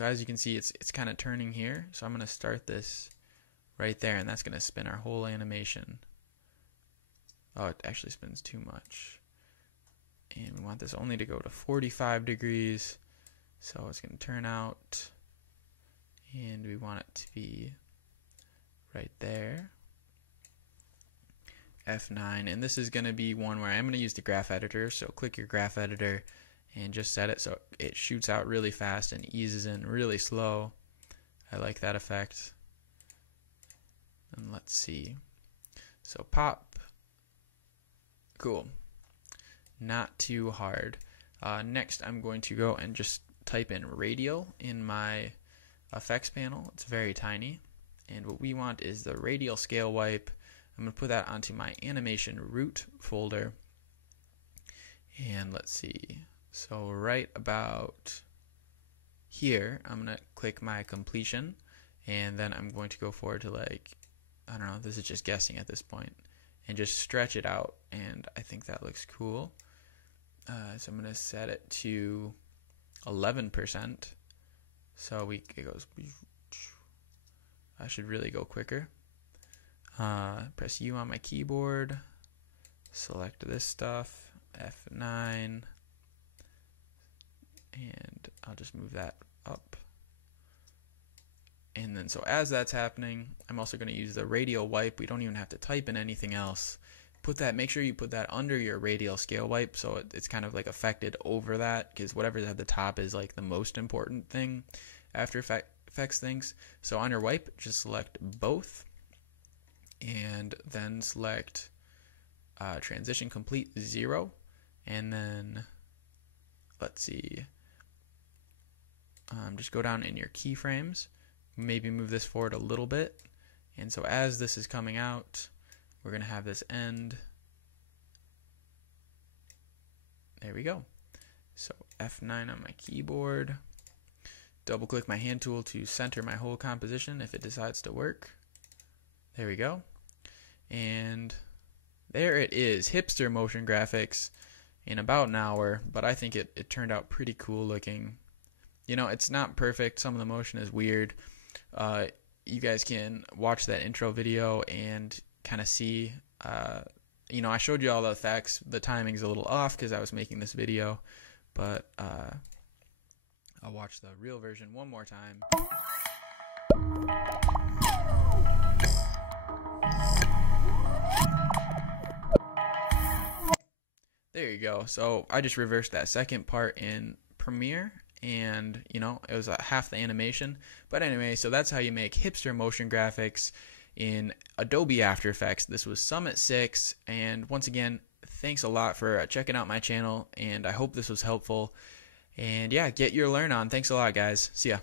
as you can see, it's kind of turning here, so I'm going to start this right there, and that's going to spin our whole animation. Oh, it actually spins too much. And we want this only to go to 45 degrees. So it's going to turn out. And we want it to be right there. F9. And this is going to be one where I'm going to use the graph editor. So click your graph editor and just set it so it shoots out really fast and eases in really slow. I like that effect. And let's see. So pop. Cool. Not too hard. Next, I'm going to go and just type in radial in my effects panel. It's very tiny. And what we want is the radial scale wipe. I'm going to put that onto my animation root folder. And let's see. So right about here, I'm going to click my completion. And then I'm going to go forward to like, I don't know, this is just guessing at this point. And just stretch it out, and I think that looks cool. So I'm going to set it to 11%. So it goes. I should really go quicker. Press U on my keyboard. Select this stuff. F9. And I'll just move that up. And then so as that's happening, I'm also going to use the radial wipe. We don't even have to type in anything else. Make sure you put that under your radial scale wipe so it's kind of like affected over that, because whatever's at the top is like the most important thing After Effects things. So on your wipe, just select both and then select transition complete 0, and then let's see, just go down in your keyframes. Maybe move this forward a little bit, and so as this is coming out, we're going to have this end. There we go. So F9 on my keyboard. Double click my hand tool to center my whole composition if it decides to work. There we go. And there it is, Hipster motion graphics in about an hour, but I think it turned out pretty cool looking. You know, it's not perfect. Some of the motion is weird. You guys can watch that intro video and kind of see, you know, I showed you all the effects. The timing's a little off because I was making this video, but I'll watch the real version one more time. There you go. So I just reversed that second part in Premiere, and you know, it was half the animation. But anyway, so that's how you make hipster motion graphics in Adobe After Effects. This was Summit 6, and once again, thanks a lot for checking out my channel, and I hope this was helpful. And yeah, get your learn on. Thanks a lot, guys. See ya.